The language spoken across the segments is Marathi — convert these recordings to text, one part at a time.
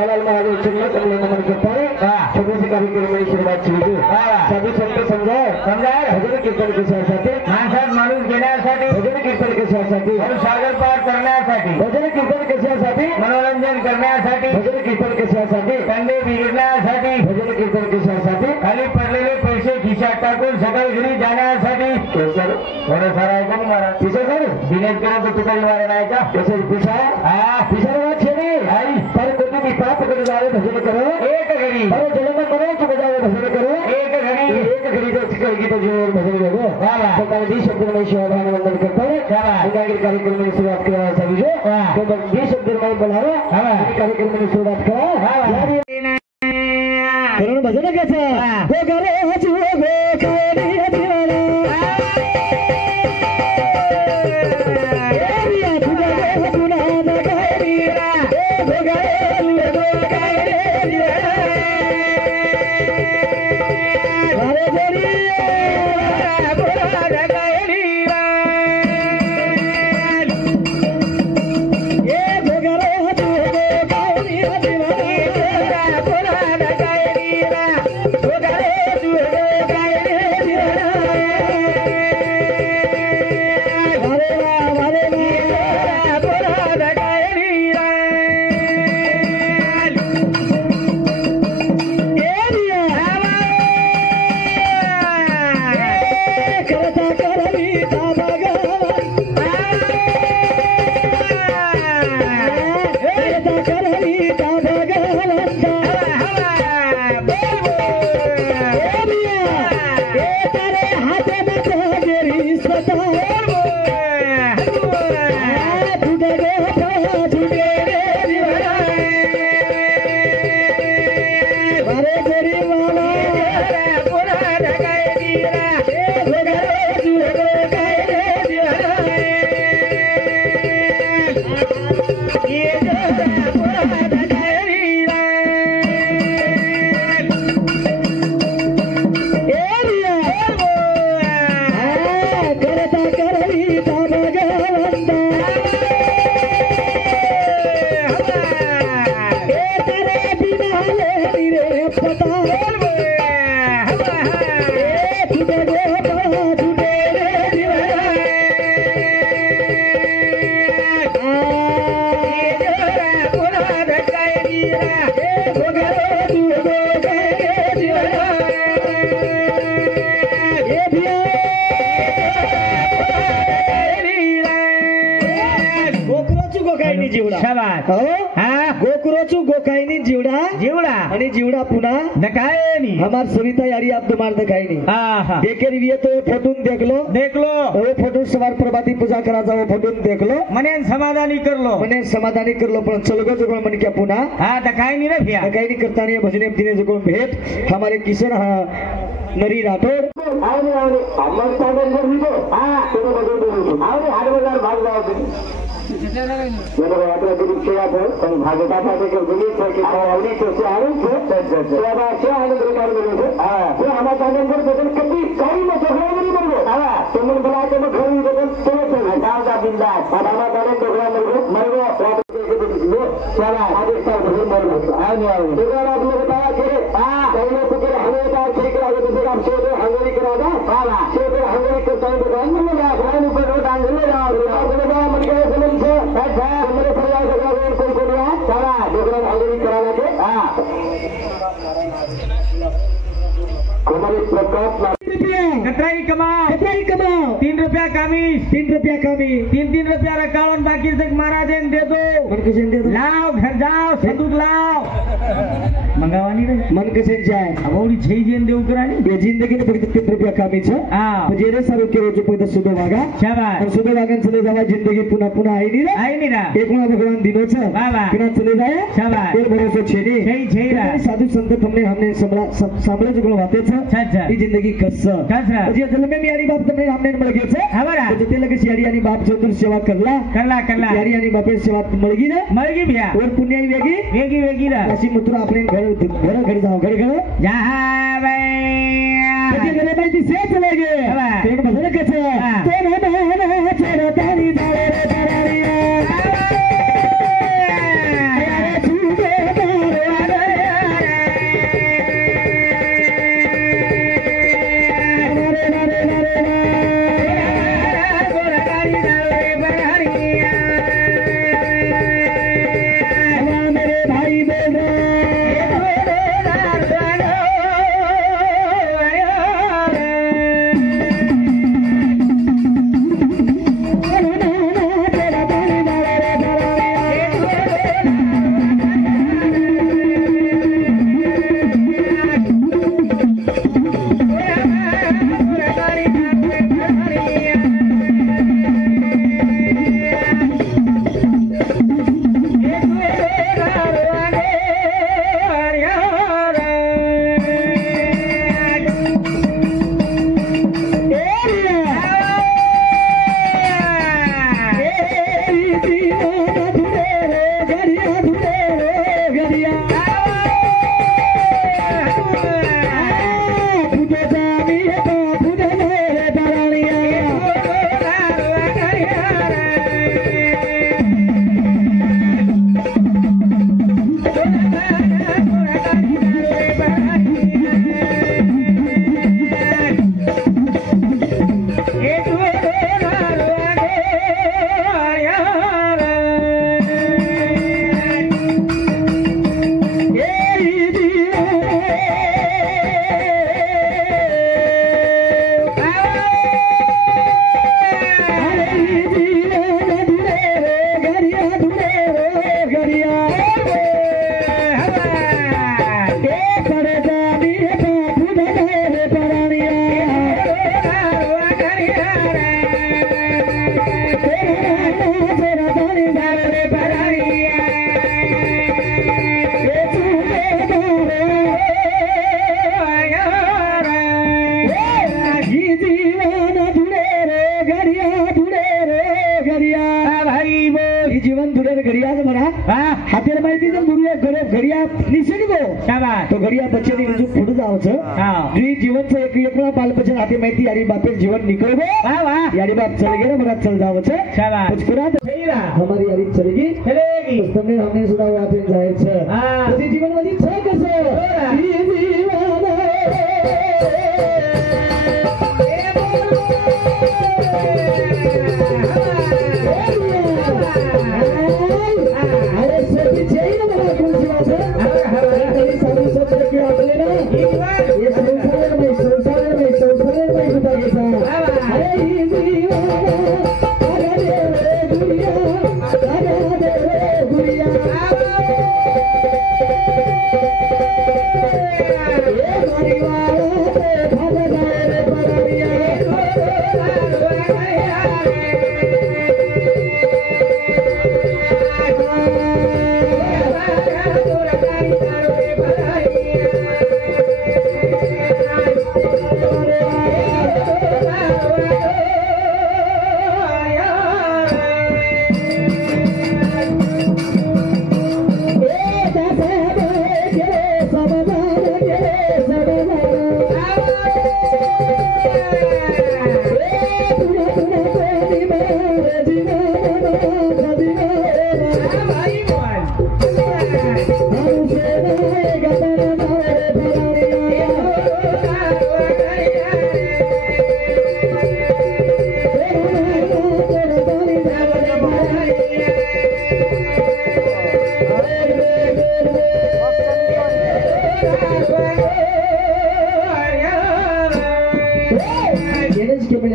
शालाल महाराज चरण कमल नमन करता है छोटे से कार्यक्रम में शुरुआत की साधु संत समजाय भजन कीर्तन के साथ माणसात माणूस घेण्यासाठी भजन कीर्तन के साथ सागर पार करण्यासाठी भजन कीर्तन के साथ मनोरंजन करण्यासाठी भजन कीर्तन के साथ कंडे बिघडण्यासाठी भजन कीर्तन के साथ खाली पडलेले पैसे खिशात टाकून सकाळी घरी जाण्यासाठी सर थोडं सर ऐकून मारा पिसा सर दिनेश करा तो तुकारी मारा नाही का कसं पिसा पिसा वाच छे आई पर कोटी मी पाप कर जावे भजन करो एक घड़ी पर जन्म करो तो बजावे भजन करो एक घड़ी जो सिकल गीत जोर भजन करो तो मैं 20 शब्द में शोभा वंदन करता हूं आगे कार्यक्रम में शुरुआत करा सभी जो तो 20 शब्द में बोलावे कार्यक्रम में शुरुआत करा करण भजन कैसा हो करे हजू हो काली दीवाना एरिया तुझे हो ना ना करिया हो गए अरे जरिया बुरा गैरिया ए भगरे हजू हो काली दीवाना बुरा गैरिया हो गए तू हो गैरिया अरे वाह बुरा गैरिया एरिया करता करवी दाबगा करता करवी दाबगा एरिया ए तारे हाथे में तो गेरी सता झूठे रे झूठे रे अरे गोरी वाला पूरा ढगाए दीरा ए भगरे जुरे गाए दीरा ये जो पूरा ढगाए दीरा एरिया करता करवी दाबगा वंदा ए तेरे बिना ले रे पता ए तुझे गो तुझे रे दीवाना ये जो पूरा ढकाए दीरा ए भगरे तू हो गए दीवाना ए भिया गोकुराचू गोकाईनी जीवडा शाबास हो गोकुराचू गोकाईनी जीवडा आणि जीवडा पुन्हा नकायनी हमार सविता यारी आप तुम्हार दिखाई हाँ देखे रिए तो फोटोन देख लो वो फोटो सवार प्रभाती पूजा करा जाओ फोटोन देख लो मने समाधानी कर लो पण चलगो जो मन क्या पुन्हा हाँ नकायनी रे भैया नकाईनी करता नहीं भजने दिने जो भेट हमारे किशन नरी राठौर आवने हमारे साधन कर दीजिए हां तो बजो आवने 8000 भाग जाओ मेरे यात्रा की रिक्शा है पण भागता था के बोली तो कि आवनी तो से आवे तो सेवा से आनंद प्रकार बोले हां वो हमारा साधन कर बदल कभी कहीं में झगड़ा नहीं बोलो हां तुम बुला के मैं घर में बदल चलो गांव का बिंदास और हमारा साधन झगड़ा मर गो चला आगे साल भर मर गो आवने तो आप लोग बताया कि हां पहले तो के हमें बात ठीक करा दो दूसरे काम से हंगरी करा दो हां से हंगरी करता है दुकान में लगा दुकान ऊपर रोड डाल ले जाओ और बोले मन के समझ से अच्छा हमारे परिवार का कोई कोई रहा चला दूसरा हंगरी कराना के हां हमारे प्रकाश कतराई कमाओ 3 रुपया कामी 3 रुपया रकावन बाकी से महाराज दे दो लाओ घर जाओ संदूक लाओ मंगावानी रे मन कसे जाय अवडी छई जेन देव करानी बे जिंदगी ने पड़ी 3 रुपया कामी छ हां जेरे सारो के रोज पद सुबह वागा शाबाश और सुबह वागन चले जावा जिंदगी पुनः आई नी रा एक ना भगवान दिनो छ बाबा बिना चले जाए शाबाश कोई भरोसा छेनी छई रा साधु संत हमने सांभळे जो बातें छ ई जिंदगी कस जे जन्म में यारी बाप तुमने हमने मिल गए छ हमारा तो ते लगे यारी यानी बाप जो तुम सेवा करला यारी यानी बापे सेवा मळगी ना मळगी भैया और पुण्य वेगी रा अशी मित्र आपले घर जाओ घर जहां भाई घरे बैठी से चले गए ट्रेन बदल के छ तो ना चेहरा तारी डाले रे तारिया यार छूटे तारे जीवन धुरे घड़िया से मरा हाथेर माहिती जर धुरिया घड़िया निशेनी गो तो घड़िया बच्चे ने जो फुट जाओ छ जी जीवन से एक एकला बाल बच्चे हाथे माहिती यारी बापे जीवन निकल गो यारी बाप चल गए मरा चल जाओ छ कुछ पूरा हमारी यारी चलेगी चलेगी तुमने हमने सुना हुआ फिर जाहिर छ तो जीवन मध्ये छ कसं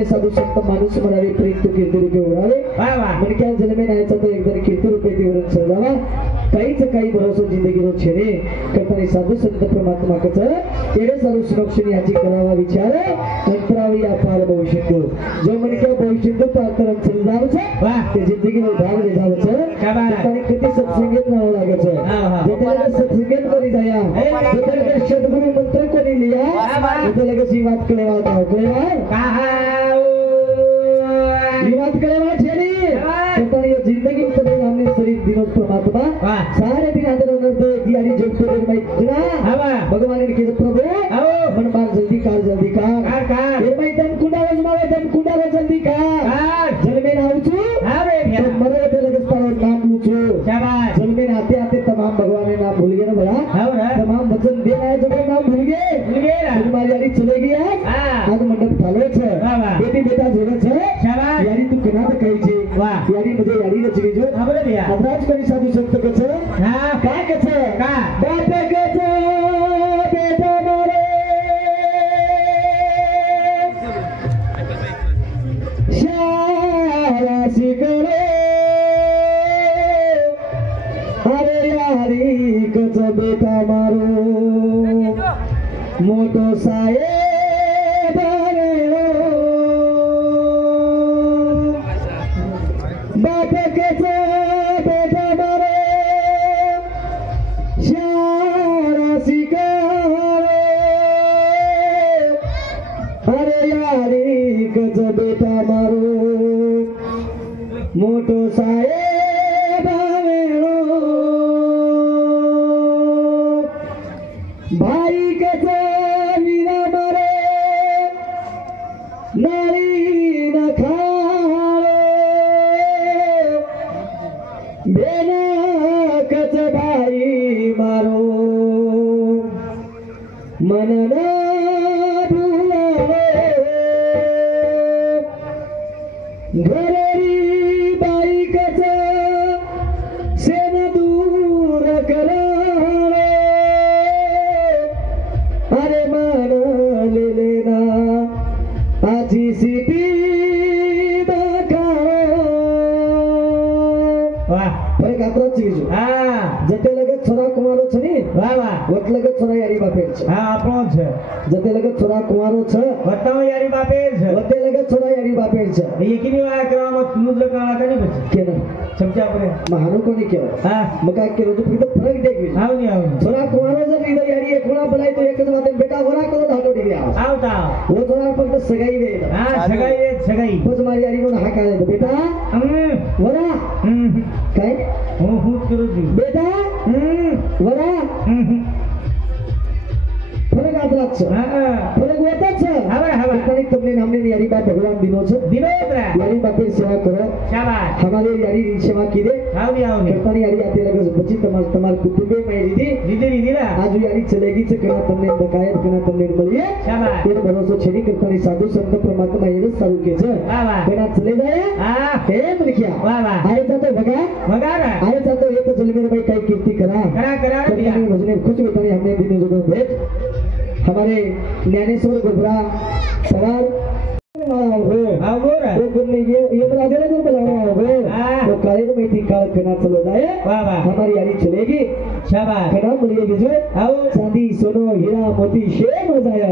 साधू संत माणूस म्हणावे प्रेम तो कीर्ती रूपे उडावे मनक्या जन्मे नायचा तो एकदा कीर्ती रूपे तीवरून सजावा काहीच काही भरोसा जिंदगीवर छेने करताना साधू संत परमात्मा कच तेरे साधू सुरक्षण याची करावा विचार अंतरावी अपार भविष्य जो मनक्या भविष्य पात्र चल जावच ते जिंदगीवर भाग ले जावच आणि किती सत्संगीत राहावं लागच जेतेला सत्संगीत कोणी जाया जेतेला सद्गुरु मंत्र कोणी लिया जेतेला कशी बात कळवा बात करेवा छेनी तो ये जिंदगी में हमने शरीर दिनों परमात्मा सारे दिन अंदर अंदर दियारी जब तो भाई जना भगवान ने कहे प्रभु मन बार जल्दी कार ये भाई दम कुंडाला जल्दी कार जन्मे ना उचू तो मरे ते लगस्ता नाम लूचो जन्मे आते आते तमाम भगवान ने नाम भूल गए ना बड़ा तमाम वचन देना है जो नाम भूल गए तुम्हारी यारी चलेगी आज मंडप चालू छे बेटी बेटा जोड़े छे यारी तू केना त कही छे यारी मुझे यारी रचवी जो अबराज करी साधु संत कछ हां काय कछ का बाप कछ मोठो साहेब बापकच बेटा मारे शाळा शिकावे अरे यारी कच बेटा मारो मोठो साहेब भाई कच वीरा मारे नारी न खावे बेना कच भाई मारो मन न भुलावे घरेरी बाई कच सेन दूर करावे अरे मान लेना आजी सिटी फरक आतरा चीज जते लगत छोरा कुमारो छ नि वाह वाह वत लगत छोरा यारी बापेर छ हां આપણો છે जते लगत छोरा कुमारो छ વતાવ यारी बापेर छ वते लगत छोरा यारी बापेर छ एकीनी वा કરવામાં મુજ લગાવા કને પછી કેના સમજ્યા પડે महानो कोनी केव हां मका के रोज फक्त फरक देखी आवनी आवनी छोरा कुमारो जर इधर यारी एक कोणा बोलाय तो एकच वाते बेटा वरा करो धाटो डिग्री आवता वो छोरा फक्त सगाई वे हां सगाई बस मारी यारी कोण हाका दे बेटा वरा काय हो करू दी बेटा वरा फरक आदराच फरक होतच हवा हवा तनिक तुमने हमने यारी बात भगवान दिनो छ दिनो यारी बापेर सेवा करो शाबाश हमारे यारी सेवा कीदे आवनी आवनी करतानी यारी आते लगे बच्ची तमार कुटुंबे में दीदी ना आज यारी चलेगी छ कना तुमने दकायत कना तुमने मलिए शाबाश ये भरोसा छेड़ी करतानी साधु संत परमात्मा ये सारू के छ कना चले जाए हे मलिकिया वाह वाह आए तो भगा रे आए तो ये तो चल मेरे भाई कई कीर्ति करा दिया मुझे कुछ बतानी हमने दिन जो भेंट हमारे ज्ञानेश्वर गोबरा सवाल ये बना दे तो तो काले में थी काल करना चलो जाए हमारी यारी चलेगी शाबाश कना बोलिए बिजू आओ चांदी सोनो हीरा मोती शेर हो जाए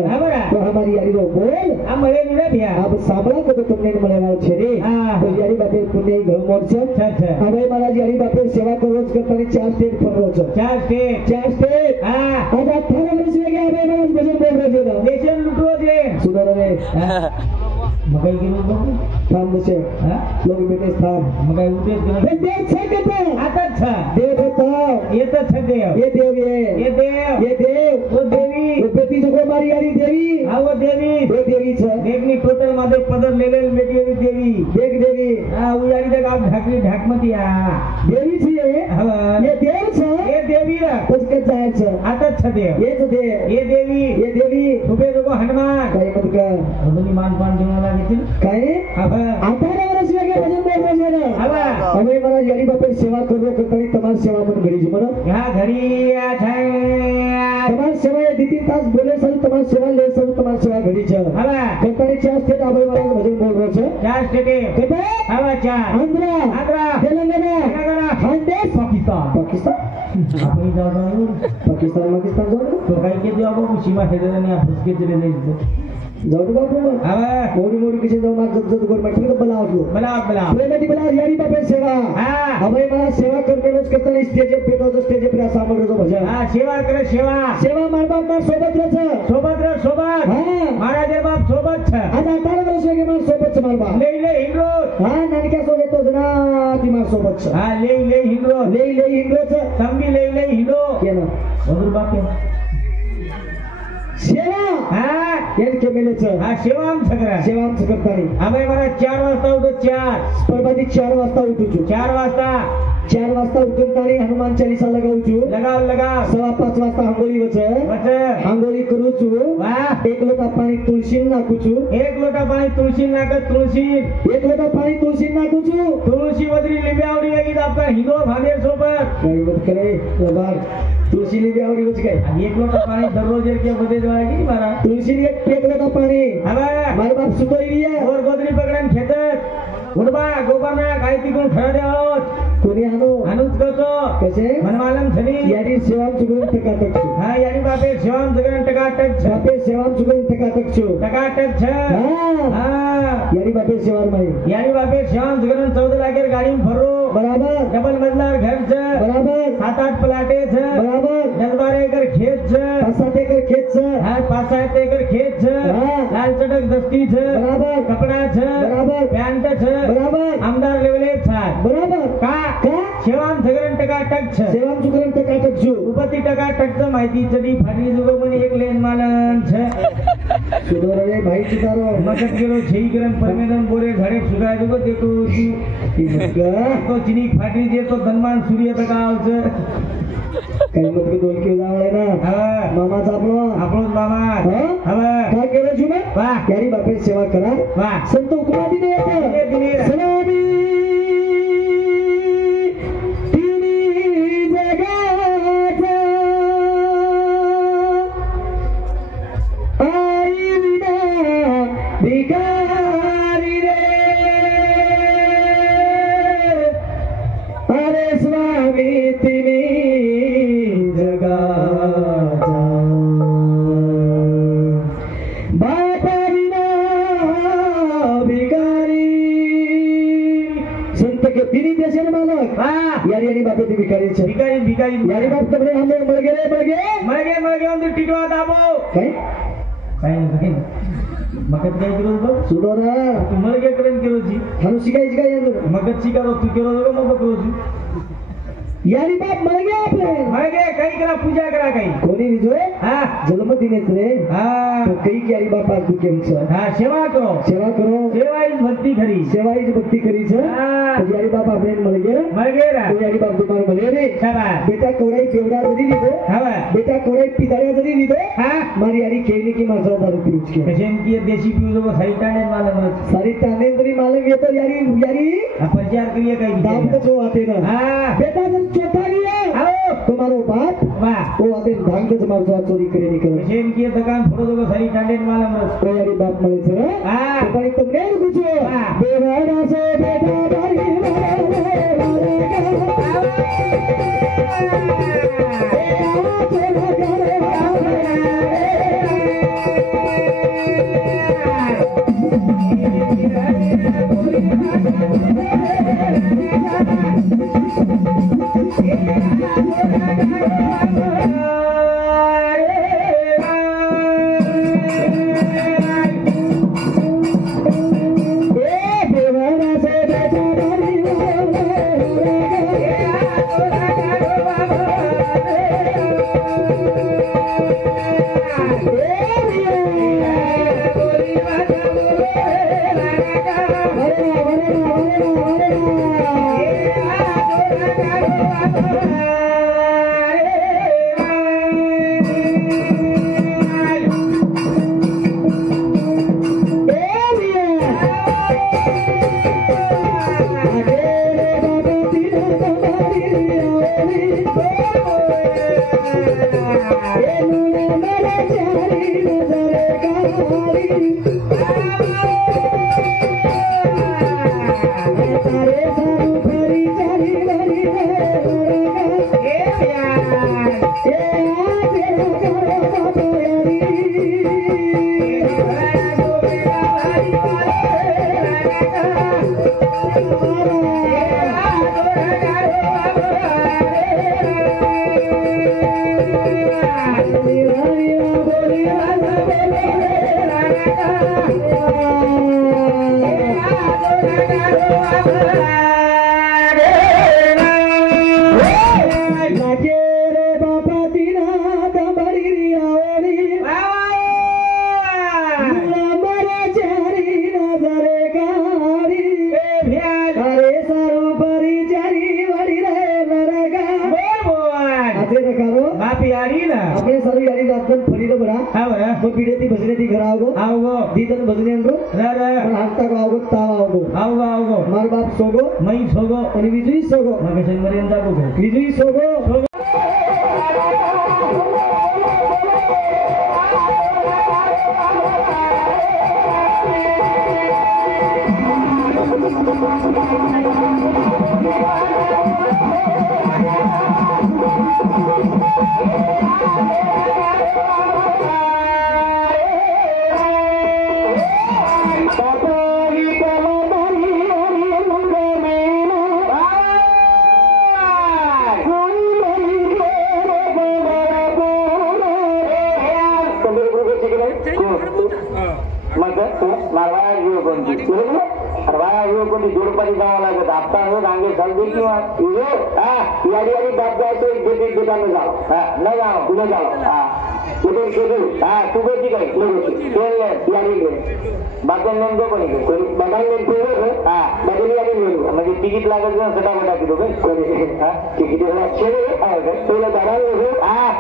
तो हमारी यारी रो बोल हम मरे नहीं भैया अब साबला को तो तुमने मले वाला छेरे तो यारी बातें पुण्य घर मोर छ अब महाराज यारी बातें सेवा करो रोज करता नहीं 4 स्टेट पर रोज 4 स्टेट हां आज 18 वर्ष हो गया अब महाराज भजन बोल रहे थे लेकिन लुटो दे सुधर रे मगाई के लोग थाम बसे लोग बेटे थाम मगाई उठे देव छ के तो आता छ देव तो ये तो छ देव ये देव वो देवी वो बेटी जो मारी यारी देवी हां वो देवी छ देखनी टोटल मादे पदर लेलेल बेटी देवी देवी हां वो यारी देख आप ढाकली ढाकमती आ देवी छी ये देव छ ये देवी रे उसके जाय छ आता छ देव ये देवी सुबे जो हनुमान काय मत का हनुमान मान पान देवाला काय अब 18 वर्ष लगे भजन बोल रहे अब हमें मारा यारी बापे सेवा करो करतानी तमार सेवा मन घडी जी मन या घडी तमार सेवा दीदी तास बोले सब तमार सेवा ले सब तमार सेवा घडी छ अब करतानी 4 स्टेट आबे मारा भजन बोल रहे छ 4 स्टेट केते अब 4 आंध्र तेलंगाना खानदेश पाकिस्तान आपण जाऊ पाकिस्तान जाऊ तो काय के जो अब सीमा हेदने आप फसके चले जाई जाऊ बापू मोडी किसी जाऊ मार जब गोर में ठीक बला प्रेमती बला यारी बापे सेवा हमें मला सेवा करने रोज करता स्टेज पे तो स्टेज पे सामोर जो भजन सेवा करे सेवा मार बाप मार सोबत महाराज बाप सोबत छ आज 18 वर्ष के मार सोबत छ मार बाप ले हिंदो नानिका सोबत तो जना ती मार सोबत छ ले हिंदो छ तंबी ले हिंदो केना बंदर बाप सेवा के मेले सेवा करतानी आम्ही मला 4 वाजता उठो 4 परबादी 4 वाजता उठू 4 वाजता उठून ताणी हनुमान चालीसा लगाऊ लगाव 5:15 वाजता हांगोळी हांगोळी करू 1 लोटा पाणी तुळशी नाकू 1 लोटा पाणी तुळशी नाकू तुळशी वदरी लिंब्यावडी वेगळी आपला हिंदो भांडेर सोबत काही मत करे बार तुळशी लिंब्यावडी वच काय 1 लोटा पाणी दररोज के मध्ये जाय की मारा तुळशी एक लोटा पाणी मार बाप सुतोई और गोदरी पकड़न खेतत उडबा गोबरना काय तिकडून खरडे आहोत कोणी अनुज कसो कसे मनमालम थनी यारी सेवाम चुकून टकाटक छु हा यानी बापे सेवाम जगन टकाटक छ बापे सेवाम चुकून टकाटक छु टकाटक छ हा यारी बापे सेवार माई यानी बापे सेवाम जगन 14 लाखेर गाडी में भरो बराबर डबल मंजिला घर छ बराबर 7-8 प्लाटे छ बराबर 10-12 एकड़ खेत छ 5-7 एकड़ खेत छ हा 5-7 एकड़ खेत छ लाल चटक दस्ती छ बराबर कपड़ा छ बराबर पॅन्ट छ बराबर आमदार लेवले छ बराबर का सेवाम जगन टकाटक छ सेवाम चुकून टकाटक छु उपती टकाटक च माहिती चडी फाटली जुगो पण एक लेन मालन छ सुनो रे भाई चितारो मकत गेलो छई करन परमेदन बोरे घरे सुगाय जुगो देखो तो चिनी फाटली जे तो धनमान सूर्य तकाव छ काही मत के दोन के जावळे ना हा मामाचा आपलो मामा हा काय केलं जुमे वाह यारी बापे सेवा करा वाह संत उकुमादिने येते सलामी तिनी जगाचा आई विना भिकारी रे अरे स्वामी तिनी जगाचा बापा विना भिकारी संत के तिनी देशन मालक यारी यारी बापे ती भिकारी छ भिकारी यारी बाप तबरे हम मळगे ಒಂದು ಟಿಟೋ दाबो काय काय मगत काय केलो बघ सुदोरा तू मळगे करेन केलो जी हानु शिकायची काय यांना मगत शिकारो तू केलो मग केलो जी यारी बाप मळगे आपले मळगे काही करा पूजा करा काही कोणी विजय हा जन्म दिनेच रे हा तो कई यारी बाप आज तू केम छ हा सेवा करो सेवा इज भक्ति खरी सेवा इज भक्ति करी छ तो यारी बाप आपले मळगे रा तो यारी बाप तुम्हारे भले रे शाबाश बेटा कोराई पेवडा जरी लिदो हा बेटा कोराई पिदाळ्या जरी लिदो हा मारी यारी केली की माझा दारू पिऊच के कशेन की देशी पिऊ जो साईटाने मालम सारी ताने जरी मालक येतो यारी प्रचार करिए काही दाम तो जो आते ना हा बेटा जब चोथा लिया आओ तुम्हारो बाप वाह वो आते भांग के मारतो चोरी करे निकल कशेन की दुकान फोड़ो जो सारी टांडे मालम तो यारी बाप मळे सर हा तो पण तुमने कुछो बेवाड़ा से बेटा बारी पिढे भजने ती घर आवगो दीदन भजने हागता आवगो ताव आवगो मार बाप सोगो मई सोगो आणि विजयी सोगो मगशन मर्यादा बघो विजयी सोगो मग मारवाया येऊ कोणती मारवाया येऊ कोणती जोडपाणी जावं लागत आता हो रांगे चालते किंवा याडी याडी बाप जायचं एक दुकान जाव न जाव तुला जाव कुठे केली तू बेटी काय याडी घे बाकी नेमकं कोणी कोणी बघायला नेमकं बदली याडी नेमकं म्हणजे तिकीट लागत ना सटाफटा किलो काय कोणी तिकीट तुला दादा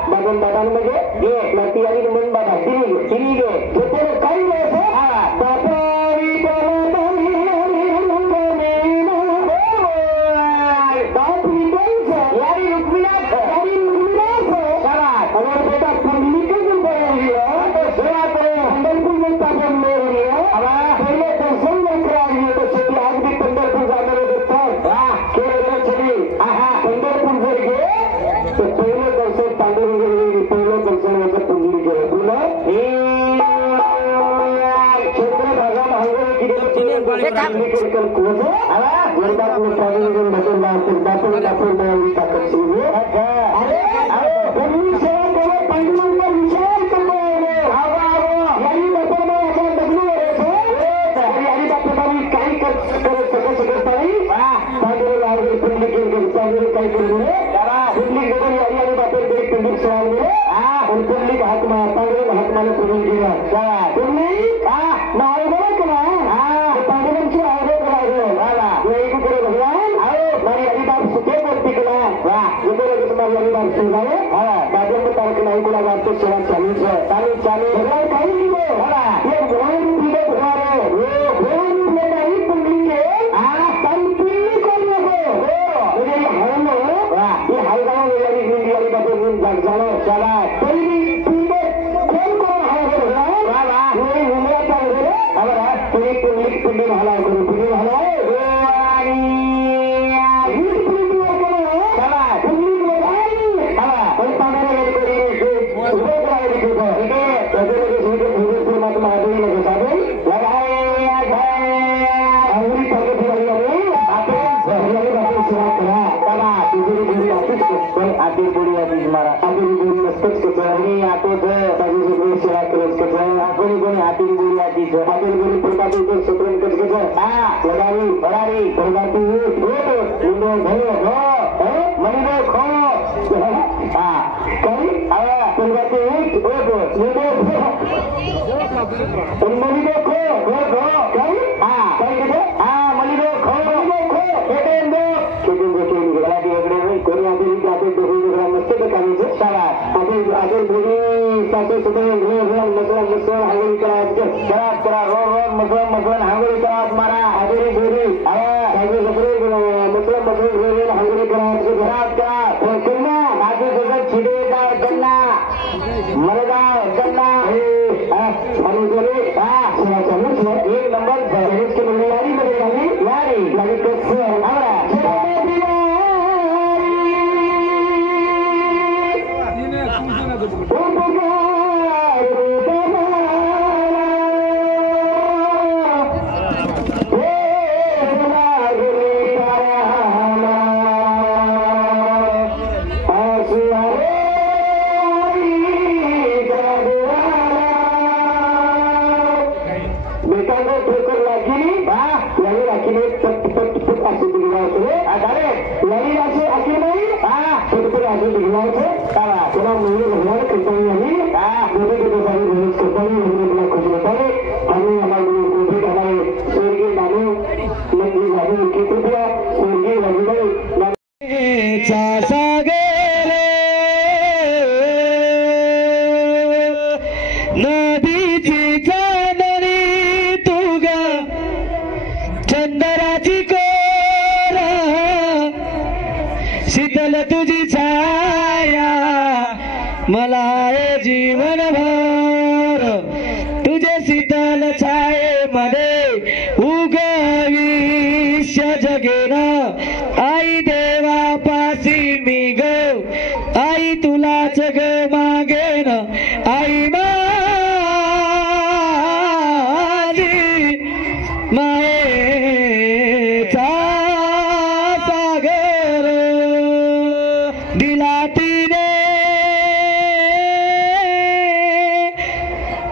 बघून दादांमध्ये घे ती याडी म्हणून बघा तिन्ही घे काही नाही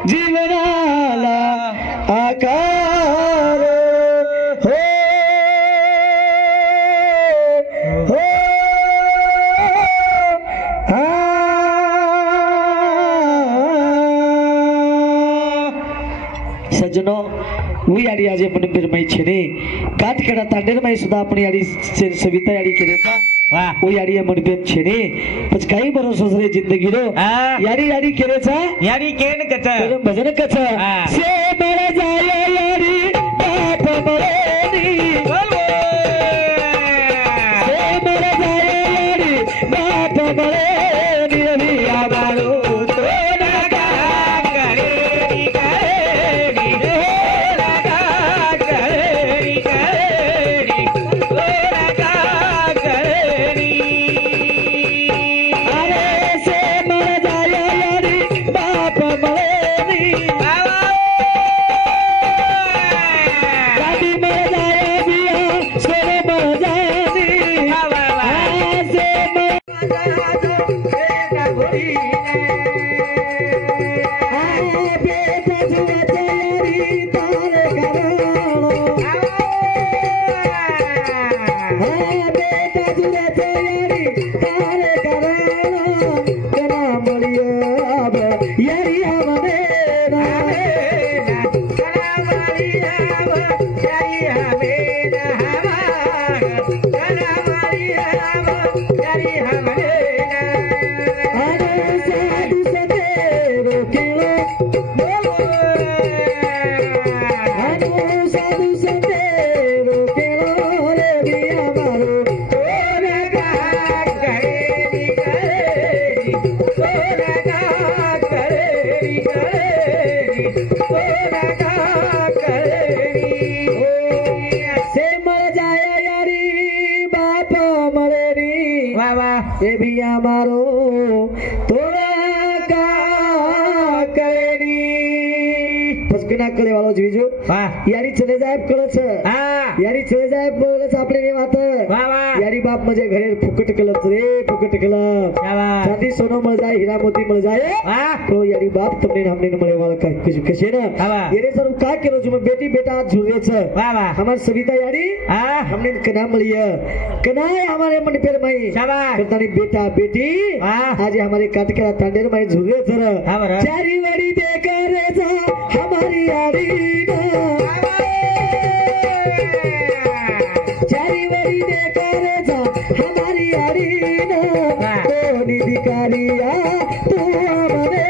जीवनाला आकार हो हो सज्जनो वही आडी आज मन पेरमाई छेने काटखेडा तांडेरमाई सुद्धा आपण आडी सविता आडी केलेचा वही आडी मन पेर छेने पछ काही भरोसा रे जिंदगी रो याडी याडी केलेचा यारी केन कच भजन कच से मेरा जाय याडी बाप मरेनी से मेरा जाय याडी बाप मरेनी रवि आबारो ये भी हमारो तोरा का करेनी पसकना कळे वालो जीजू यारी चले जाय कळच यारी चले जाय बोलच आपले ने वात यारी बाप म्हणजे घरे फुकट केलच रे फुकट केलं चांदी सोनं मिळ जाय हीरा मोती मिळ जाय तो यारी बाप तुमने हमने मळे वाला काय कशे ना येरे सर का केलो जो बेटी बेटा झुरेच हमार सविता यारी हमने कना मळिय कनाय हमारे मन पेर मई करतानी बेटा बेटी आज हमारे काटकेला तांडेर मई झुरे सर चारी वडी बेकर जा हमारी यारी चारी वडी बेकर जा हमारी यारी तो निधिकारिया तू हमरे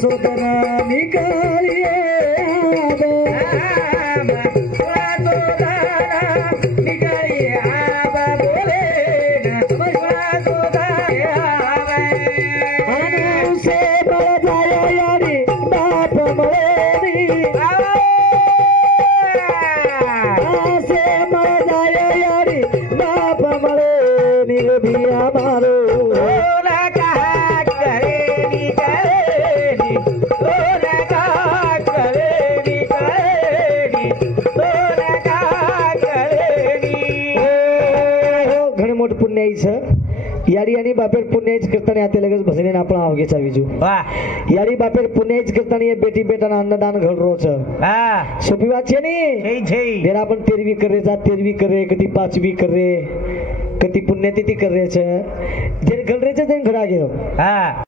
सोदना निकालिए याडी आणि बापेर पुण्याच करताना आता लगेच भसने आपला आवगेचा विजू याडी बापेर पुण्याच करताना ये बेटी बेटाना अन्नदान घड रोच सोपी बात छे नहीं देरा अपन 13वीं करे जा 13वीं करे कदी 5वीं करे कदी पुण्यतिथि कर रहे छे जे घड रहे छे घड़ा गयो